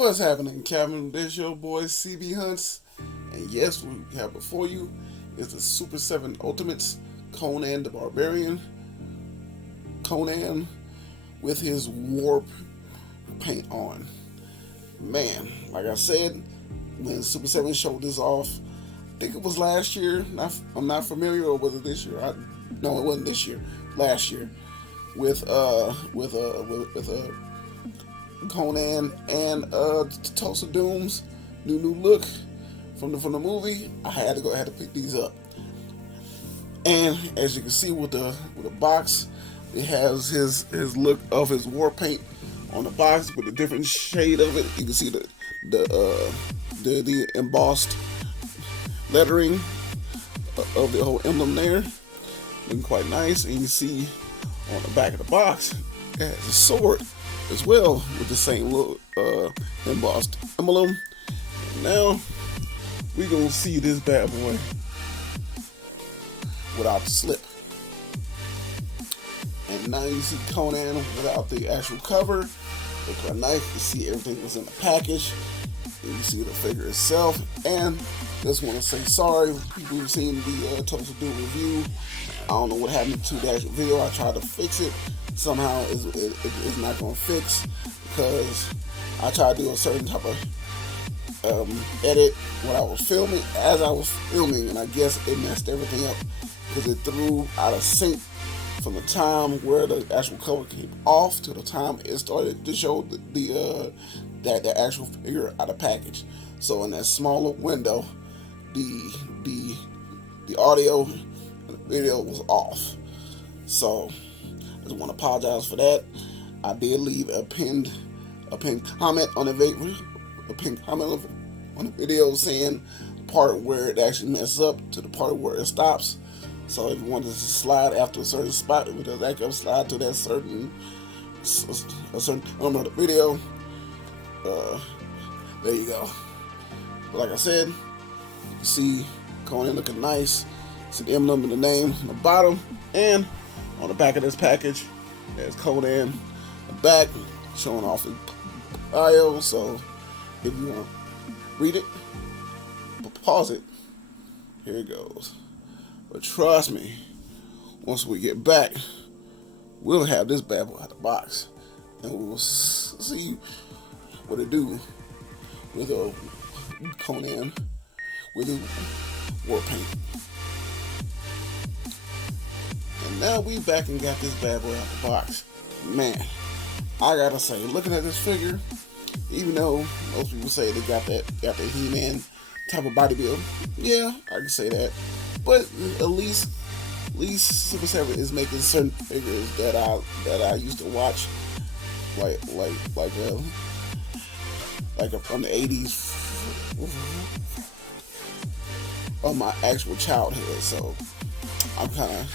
What's happening, Kevin? This your boy cbhunts, and yes, we have before you is the Super 7 Ultimates Conan the Barbarian. Conan with his warp paint on. Man, like I said, when Super 7 showed this off, I think it was last year. I'm not familiar, or was it this year? No, it wasn't this year. Last year, with Conan and Tulsa Doom's new look from the movie. I had to pick these up, and as you can see with the box, it has his look of his war paint on the box with a different shade of it. You can see the embossed lettering of the whole emblem there, looking quite nice. And you see on the back of the box it has a sword as well with the same little embossed emblem. And now we're gonna see this bad boy without the slip. And now you see Conan without the actual cover. Look quite nice. You see everything was in the package. And you see the figure itself. And just want to say sorry, people who've seen the Thulsa Doom review. I don't know what happened to that video. I tried to fix it. Somehow it's not going to fix, because I tried to do a certain type of edit when I was filming, and I guess it messed everything up because it threw out of sync from the time where the actual cover came off to the time it started to show the actual figure out of package. So in that smaller window, the audio and the video was off. So I just want to apologize for that. I did leave a pinned comment on the video saying the part where it actually messes up to the part where it stops. So if you wanted to slide after a certain spot, it would actually slide to that certain the video. There you go. But like I said, you can see Conan looking nice. See the emblem and the name on the bottom, and on the back of this package, there's Conan. The back showing off his bio. So if you want to read it, pause it. Here it goes. But trust me, once we get back, we'll have this bad boy out of the box, and we'll see what it do with Conan with his war paint. And now we back and got this bad boy out the box. Man, I gotta say, looking at this figure, even though most people say they got the He-Man type of body build, yeah, I can say that. But at least Super 7 is making certain figures that I used to watch, like from the 80s, of my actual childhood. So I'm kind of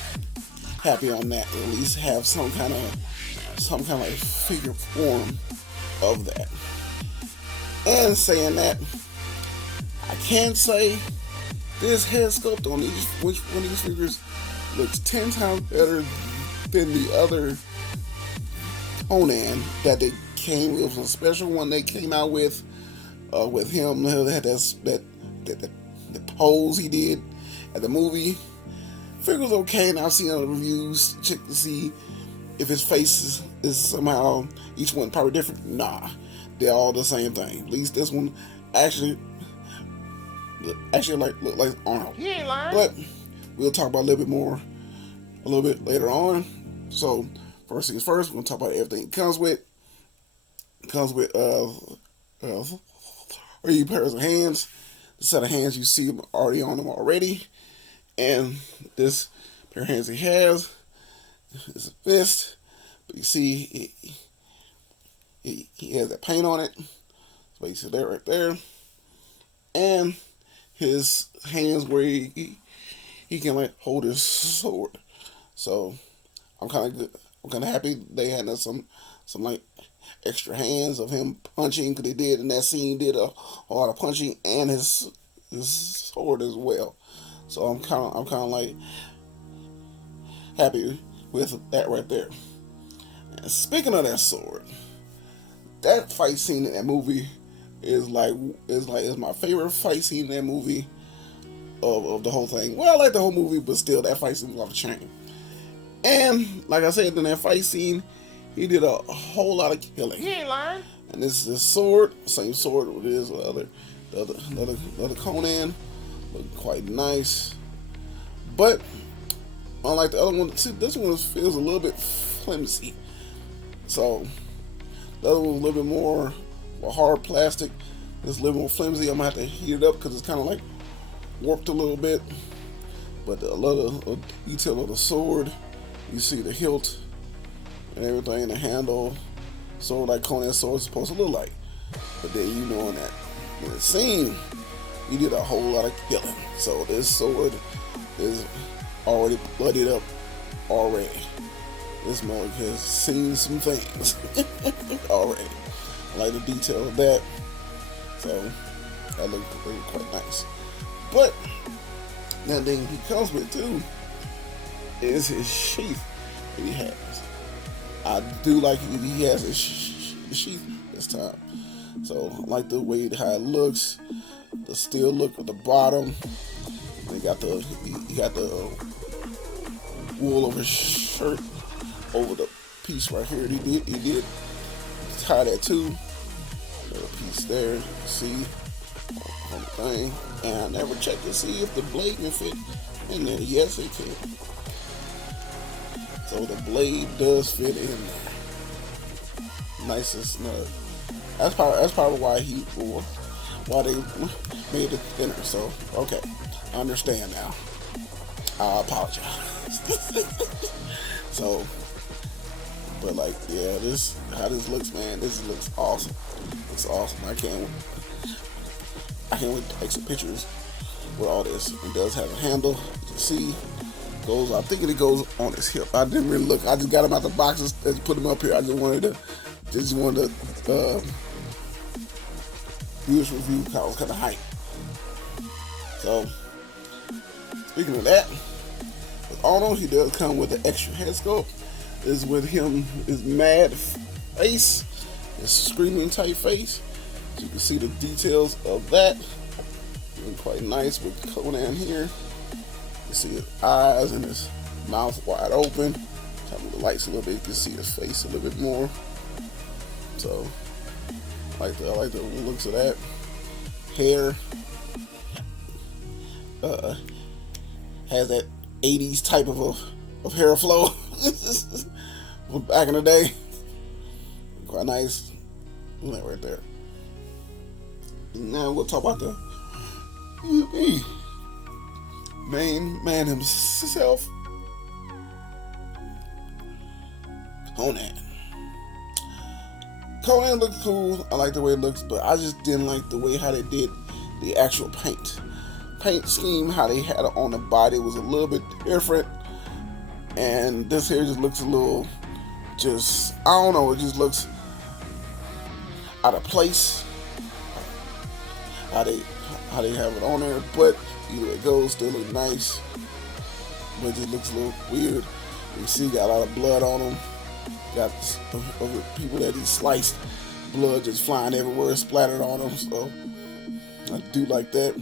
happy on that. At least have some kind of like figure form of that. And saying that, I can say this head sculpt on which one of these figures looks 10 times better than the other Conan that they came with. It was a special one they came out with him. That had the pose he did at the movie. Figure was okay, and I've seen other reviews, check to see if his face is somehow, each one probably different. Nah, they're all the same thing. At least this one actually look like Arnold. He ain't lying. But we'll talk about a little bit later on. So first things first, we're gonna talk about everything it comes with. It comes with 3 pairs of hands. The set of hands you see already on them already, and this pair of hands he has is a fist. But you see, he has that paint on it. So you see that right there, and his hands where he can like hold his sword. So I'm kind of happy they had some like extra hands of him punching, because they did in that scene, did a lot of punching, and his sword as well. So I'm kind of like happy with that right there. And speaking of that sword, that fight scene in that movie is it's my favorite fight scene in that movie of the whole thing. Well, I like the whole movie, but still, that fight scene was off the chain. And like I said, in that fight scene, he did a whole lot of killing. He ain't lying. And this sword, same sword it is the other Conan, looked quite nice. But unlike the other one, see, this one feels a little bit flimsy. So the other one was a little bit more hard plastic. It's a little more flimsy. I'm gonna have to heat it up because it's kind of like warped a little bit. But a lot of detail of the sword, you see the hilt and everything, the handle, sword like Conan's sword is supposed to look like. But then you know in the scene, he did a whole lot of killing. So this sword is already bloodied up already. This mug has seen some things already. I like the detail of that. So that looked quite nice. But that thing he comes with too is his sheath that he has. I do like he has his sheath this time. So I like the way how it looks, the steel look at the bottom. He got the wool over his shirt over the piece right here. He did tie that too. Little piece there, see on the thing. And I never checked to see if the blade can fit in there. Yes, it can. So the blade does fit in there, nice and snug. That's probably why they made it thinner. So okay, I understand now. I apologize. So, but like, yeah, how this looks, man. This looks awesome. It's awesome. I can't wait to take some pictures with all this. It does have a handle. You can see. I'm thinking it goes on his hip. I didn't really look. I just got him out the boxes and put him up here. I just wanted to do this review because I was kind of hyped. So, speaking of that, with Arnold, he does come with an extra head sculpt. This is with him, his mad face, his screaming type face. So you can see the details of that. Looking quite nice with Conan here. You see his eyes and his mouth wide open. Turn the lights a little bit, you can see his face a little bit more. So I like the looks of that. Hair has that 80s type of hair flow from back in the day. Quite nice. That right there. Now we'll talk about the main man himself, Conan. Conan looks cool. I like the way it looks, but I just didn't like the way how they did the actual paint scheme. How they had it on the body was a little bit different, and this here just looks a little, I don't know. It just looks out of place. How they have it on there, but either way it goes, still look nice, but it just looks a little weird. You see, got a lot of blood on him. Got other people that he sliced, blood just flying everywhere, splattered on him. So I do like that.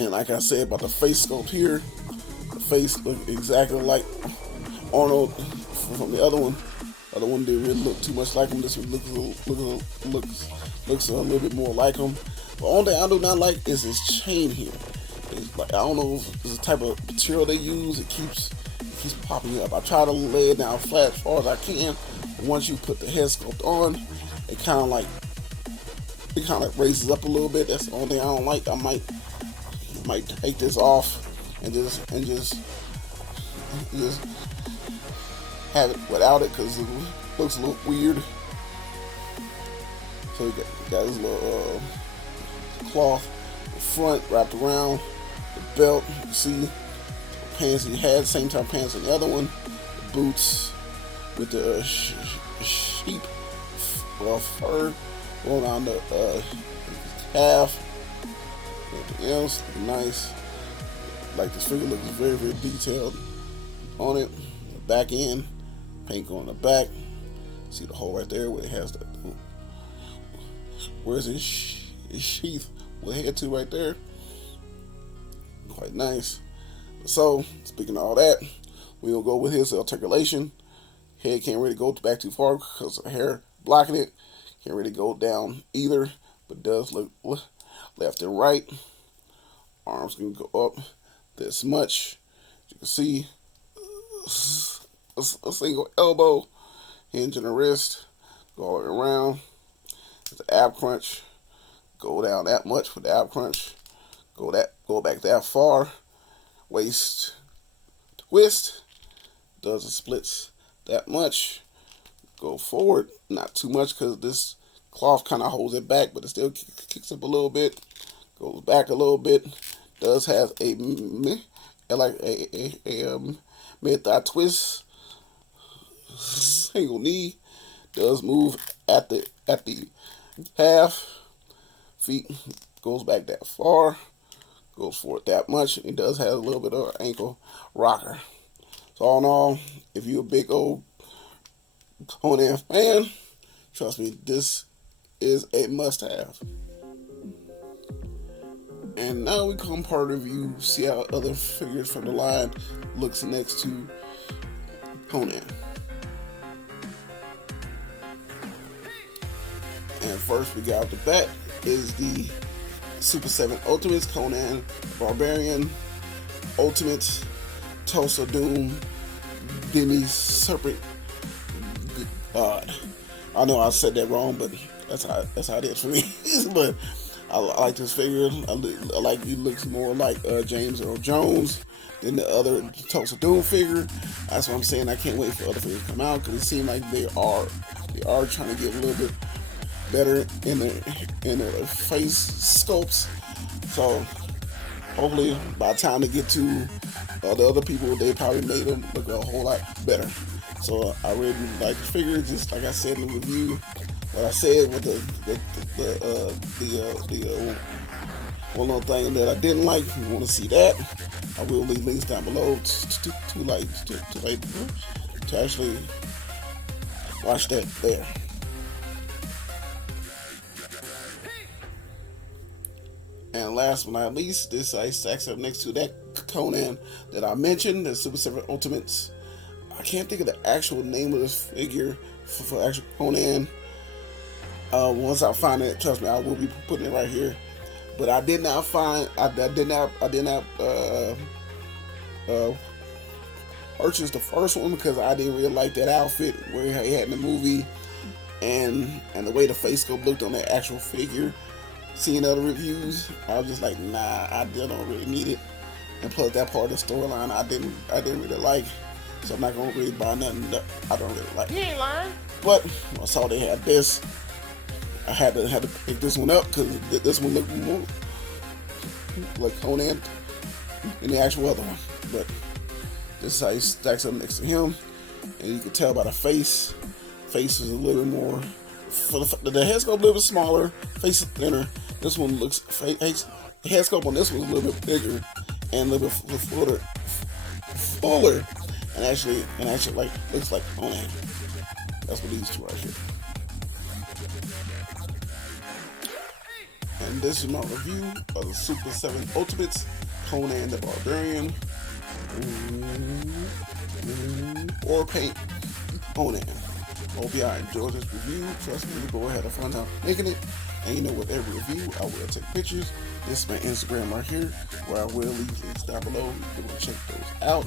And like I said about the face sculpt here, the face looked exactly like Arnold from the other one. The other one didn't really look too much like him. This one looks a little bit more like him. The only thing I do not like is his chain here. It's like, I don't know if it's the type of material they use. It keeps popping up. I try to lay it down flat as far as I can. Once you put the head sculpt on, it kind of raises up a little bit. That's the only thing I don't like. I might take this off and just have it without it because it looks a little weird. So you got this little cloth front wrapped around the belt. You see the pants he had, same type of pants in the other one. The boots with the sheep fur going on the calf. Everything else nice. Like this figure looks very, very detailed on it. The back end, paint on the back. See the hole right there where it has the where's his sheath will head to right there. Quite nice. So, speaking of all that, we'll go with his articulation. Head can't really go back too far because the hair blocking it. Can't really go down either, but does look left and right. Arms can go up this much. You can see a single elbow, hinge in the wrist, go all the way around. The ab crunch, go down that much with the ab crunch. Go back that far. Waist twist, does the splits that much. Go forward, not too much because this cloth kind of holds it back, but it still kicks up a little bit. Goes back a little bit. Does have a mid thigh twist. Single knee. Does move at the half. Feet goes back that far. Goes forward that much. It does have a little bit of an ankle rocker. So all in all, if you're a big old Conan fan, trust me, this is a must-have. And now we come part of you see how other figures from the line looks next to Conan. And first we got out the bat is the Super 7 Ultimates, Conan Barbarian, Ultimates, Thulsa Doom, Serpent. God, I know I said that wrong, but that's how it is for me. But I like this figure. I like he looks more like James Earl Jones than the other Thulsa Doom figure. That's what I'm saying. I can't wait for other figures to come out because it seems like they are trying to get a little bit better in their face sculpts. So hopefully by the time they get to the other people, they probably made them look a whole lot better. So I really like the figure, just like I said in the review. What I said with the one little thing that I didn't like. If you want to see that, I will leave links down below to actually watch that there. And last but not least, this ice stacks up next to that Conan that I mentioned, the Super 7 Ultimates. I can't think of the actual name of this figure for actual Conan. Once I find it, trust me, I will be putting it right here. But I did not find, I did not purchase the first one because I didn't really like that outfit where he had in the movie, and the way the face sculpt looked on that actual figure. Seeing other reviews, I was just like, nah, I don't really need it. And plus, that part of the storyline, I didn't really like. So I'm not gonna really buy nothing that I don't really like. You ain't lying. But when I saw they had this, I had to pick this one up because this one looked more like Conan than the actual other one. But this is how he stacks up next to him, and you can tell by the face. Face is a little bit more. The head sculpt a little bit smaller, face is thinner. This one looks, the head sculpt on this one is a little bit bigger and a little bit fuller, and actually like looks like Conan. That's what these two right here. And this is my review of the Super 7 Ultimates, Conan the Barbarian, or paint Conan. Hope y'all enjoyed this review. Trust me, the boy had a fun time making it. And you know, with every review, I will take pictures. This is my Instagram right here, where I will leave links down below. You can check those out.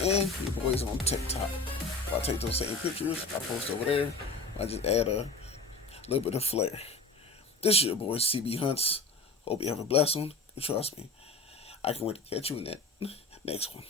And your boy's on TikTok. If I take those same pictures, I post over there. I just add a little bit of flair. This is your boy cbhunts. Hope you have a blessed one. And trust me, I can't wait to catch you in that next one.